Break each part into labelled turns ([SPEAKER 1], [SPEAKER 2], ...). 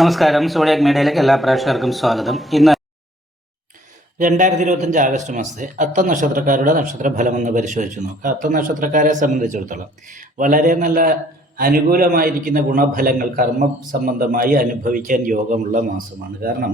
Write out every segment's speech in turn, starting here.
[SPEAKER 1] നമസ്കാരം. സോഡിയാക് മീഡിയയിലേക്ക് എല്ലാ പ്രേക്ഷകർക്കും സ്വാഗതം. ഇന്ന് രണ്ടായിരത്തി ഇരുപത്തഞ്ച് ആഗസ്റ്റ് മാസത്തെ അത്ത നക്ഷത്രക്കാരുടെ നക്ഷത്രഫലം എന്ന് പരിശോധിച്ചു നോക്കാം. അത്ത നക്ഷത്രക്കാരെ സംബന്ധിച്ചിടത്തോളം വളരെ നല്ല അനുകൂലമായിരിക്കുന്ന ഗുണഫലങ്ങൾ കർമ്മ സംബന്ധമായി അനുഭവിക്കാൻ യോഗമുള്ള മാസമാണ്. കാരണം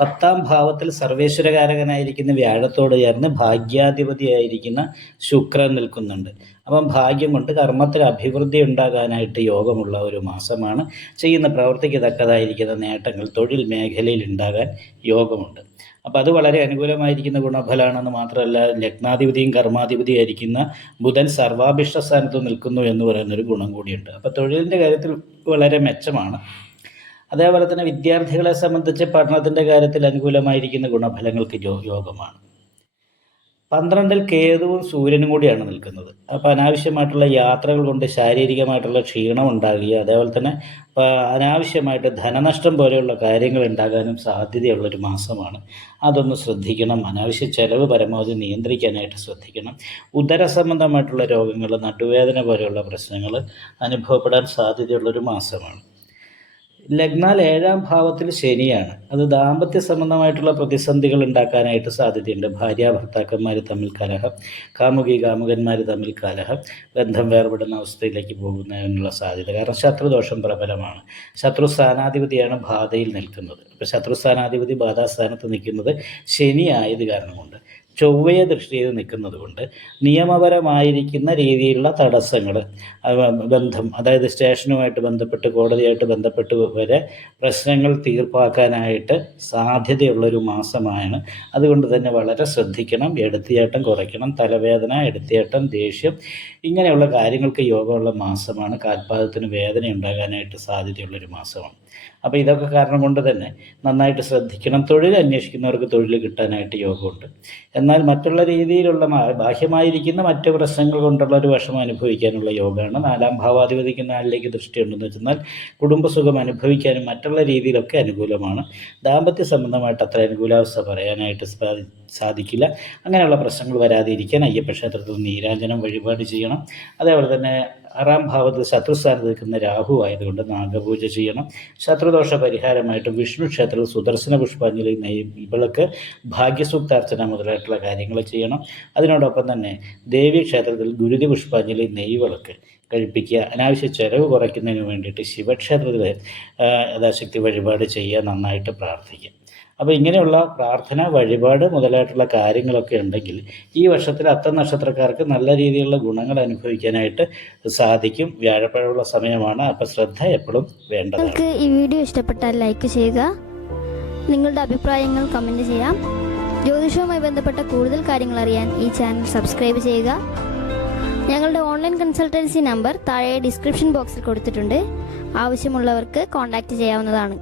[SPEAKER 1] പത്താം ഭാവത്തിൽ സർവേശ്വരകാരകനായിരിക്കുന്ന വ്യാഴത്തോട് ചേർന്ന് ഭാഗ്യാധിപതിയായിരിക്കുന്ന ശുക്രൻ നിൽക്കുന്നുണ്ട്. അപ്പം ഭാഗ്യം കൊണ്ട് കർമ്മത്തിൽ അഭിവൃദ്ധി ഉണ്ടാകാനായിട്ട് യോഗമുള്ള ഒരു മാസമാണ്. ചെയ്യുന്ന പ്രവൃത്തിക്ക് തക്കതായിരിക്കുന്ന നേട്ടങ്ങൾ തൊഴിൽ മേഖലയിൽ ഉണ്ടാകാൻ യോഗമുണ്ട്. അപ്പോൾ അത് വളരെ അനുകൂലമായിരിക്കുന്ന ഗുണഫലമാണെന്ന് മാത്രമല്ല ലഗ്നാധിപതിയും കർമാധിപതിയും ആയിരിക്കുന്ന ബുധൻ സർവാഭിഷ്ട സ്ഥാനത്ത് നിൽക്കുന്നു എന്ന് പറയുന്നൊരു ഗുണം കൂടിയുണ്ട്. അപ്പോൾ തൊഴിലിന്റെ കാര്യത്തിൽ വളരെ മെച്ചമാണ്. അതേപോലെ തന്നെ വിദ്യാർത്ഥികളെ സംബന്ധിച്ച് പഠനത്തിന്റെ കാര്യത്തിൽ അനുകൂലമായിരിക്കുന്ന ഗുണഫലങ്ങൾക്ക് യോഗമാണ്. പന്ത്രണ്ടിൽ കേതുവും സൂര്യനും കൂടിയാണ് നിൽക്കുന്നത്. അപ്പോൾ അനാവശ്യമായിട്ടുള്ള യാത്രകൾ കൊണ്ട് ശാരീരികമായിട്ടുള്ള ക്ഷീണം ഉണ്ടാകുക അതേപോലെ തന്നെ അനാവശ്യമായിട്ട് ധനനഷ്ടം പോലെയുള്ള കാര്യങ്ങൾ ഉണ്ടാകാനും സാധ്യതയുള്ളൊരു മാസമാണ്. അതൊന്ന് ശ്രദ്ധിക്കണം. അനാവശ്യ ചെലവ് പരമാവധി നിയന്ത്രിക്കാനായിട്ട് ശ്രദ്ധിക്കണം. ഉദര സംബന്ധമായിട്ടുള്ള രോഗങ്ങൾ നടുവേദന പോലെയുള്ള പ്രശ്നങ്ങൾ അനുഭവപ്പെടാൻ സാധ്യതയുള്ളൊരു മാസമാണ്. ലഗ്നാൽ ഏഴാം ഭാവത്തിൽ ശനിയാണ്. അത് ദാമ്പത്യ സംബന്ധമായിട്ടുള്ള പ്രതിസന്ധികൾ ഉണ്ടാക്കാനായിട്ട് സാധ്യതയുണ്ട്. ഭാര്യ ഭർത്താക്കന്മാർ തമ്മിൽ കലഹം കാമുകി കാമുകന്മാർ തമ്മിൽ കലഹം ബന്ധം വേർപെടുന്ന അവസ്ഥയിലേക്ക് പോകുന്നതിനുള്ള സാധ്യത. കാരണം ശത്രുദോഷം പ്രബലമാണ്. ശത്രു സ്ഥാനാധിപതിയാണ് ബാധയിൽ നിൽക്കുന്നത്. അപ്പോൾ ശത്രു സ്ഥാനാധിപതി ബാധാസ്ഥാനത്ത് നിൽക്കുന്നത് ശനി ആയത് കാരണം കൊണ്ട് ചൊവ്വയെ ദൃഷ്ടി ചെയ്ത് നിൽക്കുന്നത് കൊണ്ട് നിയമപരമായിരിക്കുന്ന രീതിയിലുള്ള തടസ്സങ്ങൾ ബന്ധം അതായത് സ്റ്റേഷനുമായിട്ട് ബന്ധപ്പെട്ട് കോടതിയായിട്ട് ബന്ധപ്പെട്ട് വരെ പ്രശ്നങ്ങൾ തീർപ്പാക്കാനായിട്ട് സാധ്യതയുള്ളൊരു മാസമാണ്. അതുകൊണ്ട് തന്നെ വളരെ ശ്രദ്ധിക്കണം എടുത്തിയാട്ടം കുറയ്ക്കണം തലവേദന എടുത്തിയാട്ടം ദേഷ്യം ഇങ്ങനെയുള്ള കാര്യങ്ങൾക്ക് യോഗമുള്ള മാസമാണ്. കാൽപാദത്തിന് വേദന ഉണ്ടാകാനായിട്ട് സാധ്യതയുള്ളൊരു മാസമാണ്. അപ്പോൾ ഇതൊക്കെ കാരണം കൊണ്ട് തന്നെ നന്നായിട്ട് ശ്രദ്ധിക്കണം. തൊഴിൽ അന്വേഷിക്കുന്നവർക്ക് തൊഴിൽ കിട്ടാനായിട്ട് യോഗമുണ്ട്. എന്നാൽ മറ്റുള്ള രീതിയിലുള്ള ബാഹ്യമായിരിക്കുന്ന മറ്റു പ്രശ്നങ്ങൾ കൊണ്ടുള്ള ഒരു വിഷമം അനുഭവിക്കാനുള്ള യോഗമാണ്. നാലാം ഭാവാധിപതിക്ക് നാലിലേക്ക് ദൃഷ്ടിയുണ്ടെന്ന് വെച്ചാൽ കുടുംബസുഖം അനുഭവിക്കാനും മറ്റുള്ള രീതിയിലൊക്കെ അനുകൂലമാണ്. ദാമ്പത്യ സംബന്ധമായിട്ട് അത്ര അനുകൂലാവസ്ഥ പറയാനായിട്ട് സാധിക്കില്ല. അങ്ങനെയുള്ള പ്രശ്നങ്ങൾ വരാതിരിക്കാൻ അയ്യപ്പ ക്ഷേത്രത്തിൽ നീരാഞ്ജനം വഴിപാട് ചെയ്യണം. അതേപോലെ തന്നെ ആറാം ഭാവത്തിൽ ശത്രുസ്ഥാനത്ത് നിൽക്കുന്ന രാഹു ആയതുകൊണ്ട് നാഗപൂജ ചെയ്യണം. ശത്രുദോഷ പരിഹാരമായിട്ട് വിഷ്ണു ക്ഷേത്രത്തിൽ സുദർശന പുഷ്പാഞ്ജലി വിളക്ക് ഭാഗ്യസൂക്താർച്ചന മുതലായിട്ടുള്ള കാര്യങ്ങൾ ചെയ്യണം. അതിനോടൊപ്പം തന്നെ ദേവീ ക്ഷേത്രത്തിൽ ഗുരുതി പുഷ്പാഞ്ജലി നെയ് വിളക്ക് കഴിപ്പിക്കുക. അനാവശ്യ ചെലവ് കുറയ്ക്കുന്നതിന് വേണ്ടിയിട്ട് ശിവക്ഷേത്രത്തിൽ യഥാശക്തി വഴിപാട് ചെയ്യുക നന്നായിട്ട് പ്രാർത്ഥിക്കുക. അപ്പോൾ ഇങ്ങനെയുള്ള പ്രാർത്ഥന വഴിപാട് മുതലായിട്ടുള്ള കാര്യങ്ങളൊക്കെ ഉണ്ടെങ്കിൽ ഈ വർഷത്തിൽ അത്ത നക്ഷത്രക്കാർക്ക് നല്ല രീതിയിലുള്ള ഗുണങ്ങൾ അനുഭവിക്കാനായിട്ട് സാധിക്കും. വ്യാഴപ്പഴമുള്ള സമയമാണ്. അപ്പോൾ ശ്രദ്ധ എപ്പോഴും വേണ്ടത്
[SPEAKER 2] നിങ്ങൾക്ക് ഈ വീഡിയോ ഇഷ്ടപ്പെട്ടാൽ ലൈക്ക് ചെയ്യുക. നിങ്ങളുടെ അഭിപ്രായങ്ങൾ കമന്റ് ചെയ്യാം. ജ്യോതിഷവുമായി ബന്ധപ്പെട്ട കൂടുതൽ കാര്യങ്ങൾ അറിയാൻ ഈ ചാനൽ സബ്സ്ക്രൈബ് ചെയ്യുക. ഞങ്ങളുടെ ഓൺലൈൻ കൺസൾട്ടൻസി നമ്പർ താഴെ ഡിസ്ക്രിപ്ഷൻ ബോക്സിൽ കൊടുത്തിട്ടുണ്ട്. ആവശ്യമുള്ളവർക്ക് കോൺടാക്റ്റ് ചെയ്യാവുന്നതാണ്.